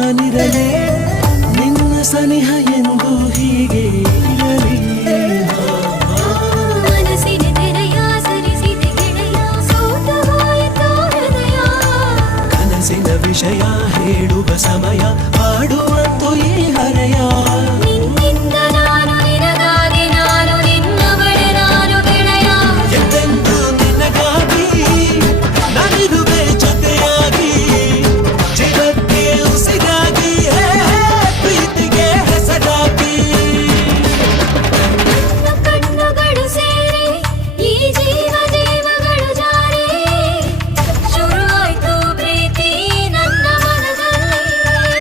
ನಾನಿರಲೇ ನಿನ್ನ ಸನಿಹ ಎಂದು ಹೀಗೆ ಇರಲಿ ಮನಸ್ಸಿನ ತೆರೆಯ ಸರಿಸಿದೆ ಗೆಳೆಯ ಸೋತು ಹೋಯಿತು ಹೃದಯ ಕನಸಿನ ವಿಷಯ ಹೇಳುವ ಸಮಯ ಹಾಡುವಂತು ಈ ಹರೆಯ